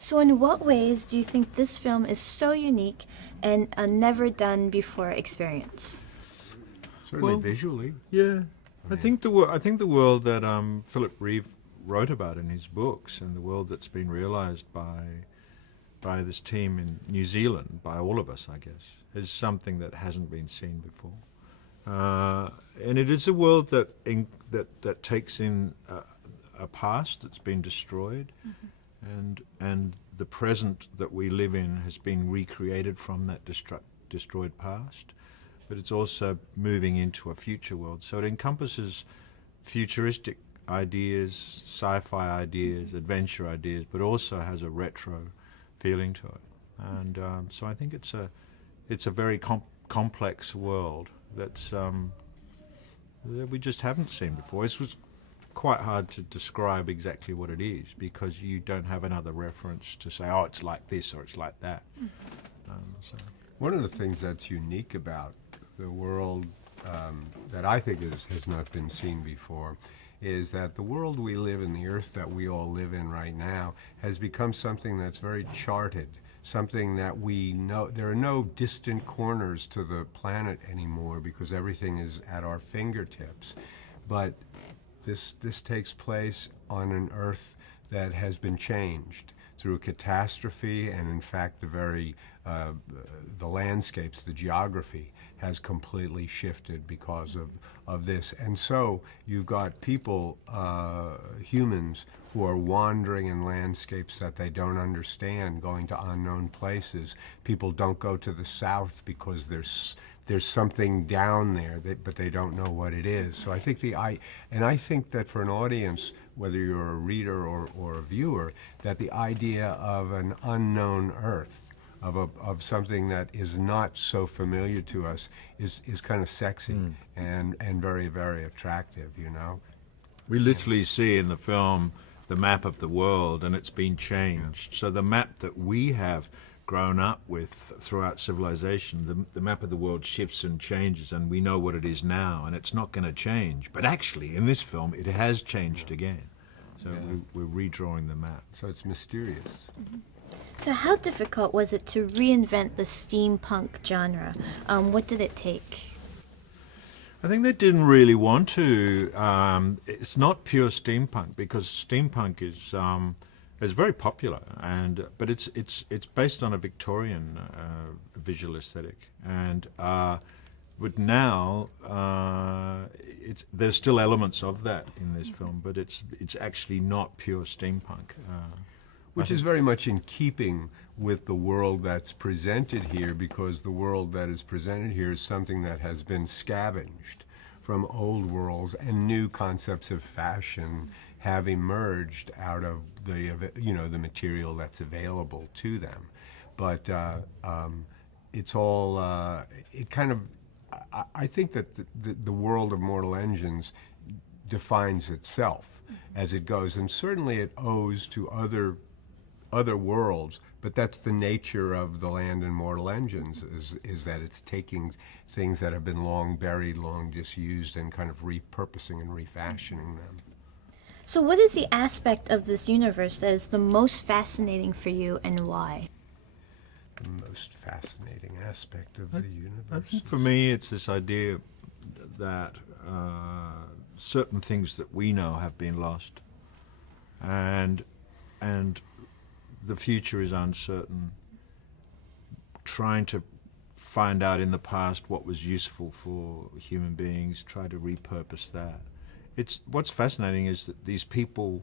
So, in what ways do you think this film is so unique and a never done before experience? Certainly Well, visually. yeah, I I think the world that Philip Reeve wrote about in his books, and the world that's been realised by this team in New Zealand, by all of us, I guess, is something that hasn't been seen before. And it is a world that takes in a past that's been destroyed, and the present that we live in has been recreated from that destroyed past. But it's also moving into a future world. So it encompasses futuristic ideas, sci-fi ideas, adventure ideas, but also has a retro feeling to it. And so I think it's a very complex world that we just haven't seen before. This was quite hard to describe exactly what it is because you don't have another reference to say, oh, it's like this or it's like that. So. One of the things that's unique about the world that I think has not been seen before is that the world we live in, the earth that we all live in right now, has become something that's very charted, something that we know. There are no distant corners to the planet anymore because everything is at our fingertips. But this takes place on an earth that has been changed through catastrophe, and in fact the landscapes, the geography has completely shifted because of this. And so you've got people, humans, who are wandering in landscapes that they don't understand, going to unknown places. People don't go to the south because there's something down there, but they don't know what it is. So I think I think that for an audience, whether you're a reader or a viewer, that the idea of an unknown earth, of something that is not so familiar to us, is kind of sexy and very, very attractive, you know? We literally see in the film the map of the world, and it's been changed. So the map that we have grown up with throughout civilization, the map of the world shifts and changes, and we know what it is now, and it's not going to change. But actually, in this film, it has changed again. So we're redrawing the map. So it's mysterious. So, how difficult was it to reinvent the steampunk genre? What did it take? I think they didn't really want to. It's not pure steampunk because steampunk is very popular, but it's based on a Victorian visual aesthetic, and but now there's still elements of that in this film, but it's actually not pure steampunk. Which is very much in keeping with the world that's presented here, because the world that is presented here is something that has been scavenged from old worlds, and new concepts of fashion have emerged out of the material that's available to them. But it's all it kind of. I think that the world of Mortal Engines defines itself as it goes, and certainly it owes to other worlds, but that's the nature of the land in Mortal Engines, is that it's taking things that have been long buried, long disused, and kind of repurposing and refashioning them. So, what is the aspect of this universe that is the most fascinating for you, and why? The most fascinating aspect of the universe. I think for me, it's this idea that certain things that we know have been lost, and the future is uncertain. Trying to find out in the past what was useful for human beings, try to repurpose that. What's fascinating is that these people,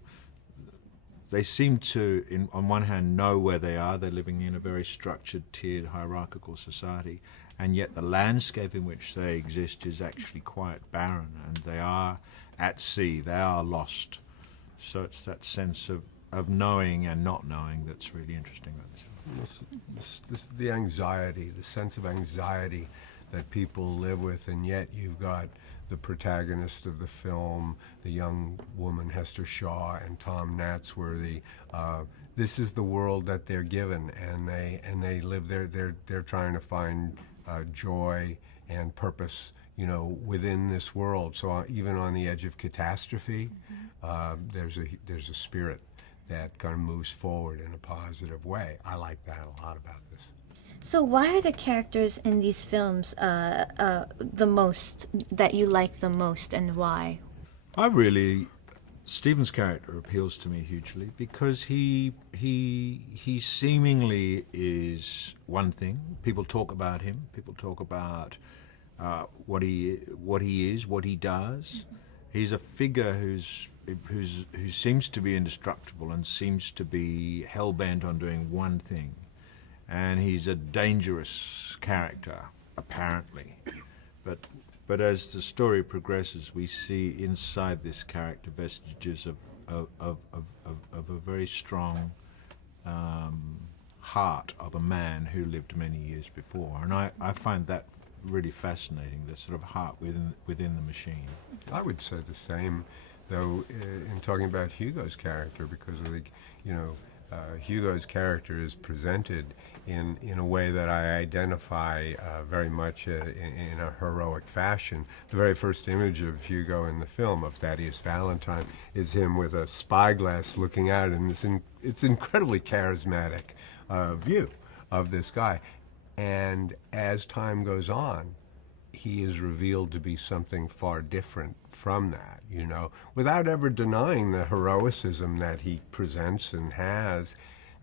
they seem to, on one hand, know where they are. They're living in a very structured, tiered, hierarchical society, and yet the landscape in which they exist is actually quite barren, and they are at sea, they are lost. So it's that sense of knowing and not knowing that's really interesting about this. The anxiety, the sense of anxiety that people live with, and yet you've got the protagonist of the film, the young woman Hester Shaw, and Tom Natsworthy. This is the world that they're given, and they live there. They're trying to find joy and purpose, within this world. So even on the edge of catastrophe, there's a spirit that kind of moves forward in a positive way. I like that a lot about this. So why are the characters in these films the most, that you like the most, and why? Stephen's character appeals to me hugely because he seemingly is one thing. People talk about him. People talk about what he is, what he does. He's a figure who seems to be indestructible and seems to be hell bent on doing one thing, and he's a dangerous character apparently, but as the story progresses, we see inside this character vestiges of a very strong heart of a man who lived many years before, and I find that really fascinating, this sort of heart within the machine. I would say the same, though, in talking about Hugo's character, because I think, Hugo's character is presented in a way that I identify very much in a heroic fashion. The very first image of Hugo in the film, of Thaddeus Valentine, is him with a spyglass looking out, and it's incredibly charismatic view of this guy. And as time goes on, he is revealed to be something far different from that, without ever denying the heroicism that he presents and has.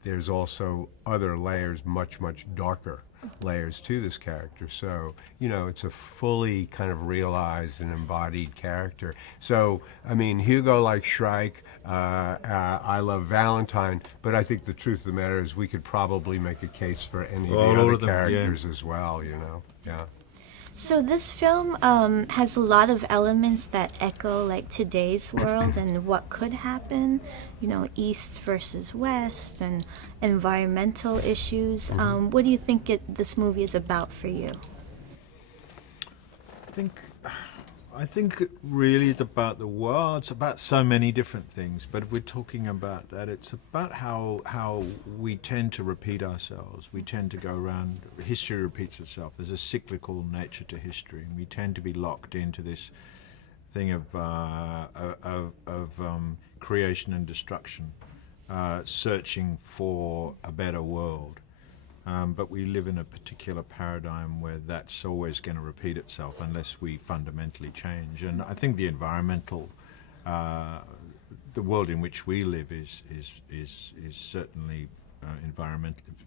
There's also other layers, much, much darker layers to this character. So, it's a fully kind of realized and embodied character. So, I mean, Hugo likes Shrike, I love Valentine, but I think the truth of the matter is we could probably make a case for any of the other characters as well, yeah. So this film has a lot of elements that echo like today's world and what could happen, East versus West and environmental issues. What do you think this movie is about for you? I think really it's about the world. It's about so many different things, but if we're talking about that, it's about how we tend to repeat ourselves. We tend to go around, history repeats itself. There's a cyclical nature to history, and we tend to be locked into this thing of creation and destruction, searching for a better world. But we live in a particular paradigm where that's always going to repeat itself unless we fundamentally change. And I think the world in which we live is certainly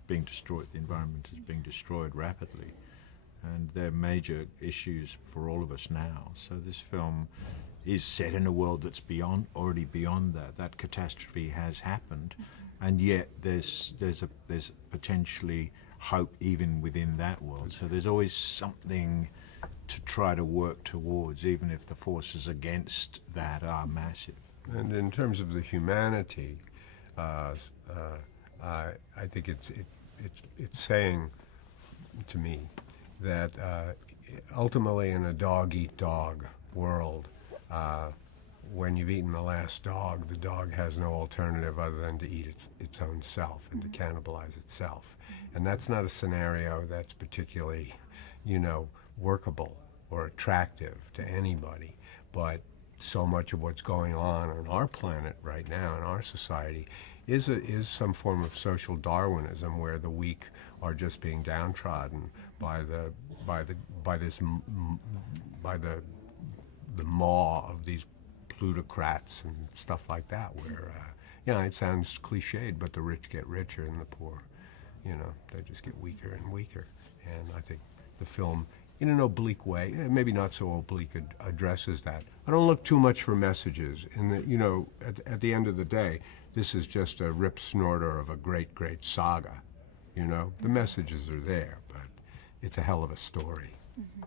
being destroyed. The environment is being destroyed rapidly, and there are major issues for all of us now. So this film is set in a world that's already beyond that. That catastrophe has happened. And yet there's potentially hope even within that world. So there's always something to try to work towards, even if the forces against that are massive. And in terms of the humanity, I think it's saying to me that ultimately in a dog-eat-dog world, when you've eaten the last dog, the dog has no alternative other than to eat its own self and to cannibalize itself. And that's not a scenario that's particularly, workable or attractive to anybody. But so much of what's going on our planet right now, in our society, is some form of social Darwinism, where the weak are just being downtrodden by the maw of these plutocrats and stuff like that, where it sounds cliched, but the rich get richer and the poor, they just get weaker and weaker. And I think the film, in an oblique way, maybe not so oblique, addresses that. I don't look too much for messages. In the, at the end of the day, this is just a rip snorter of a great, great saga. The messages are there, but it's a hell of a story. Mm-hmm.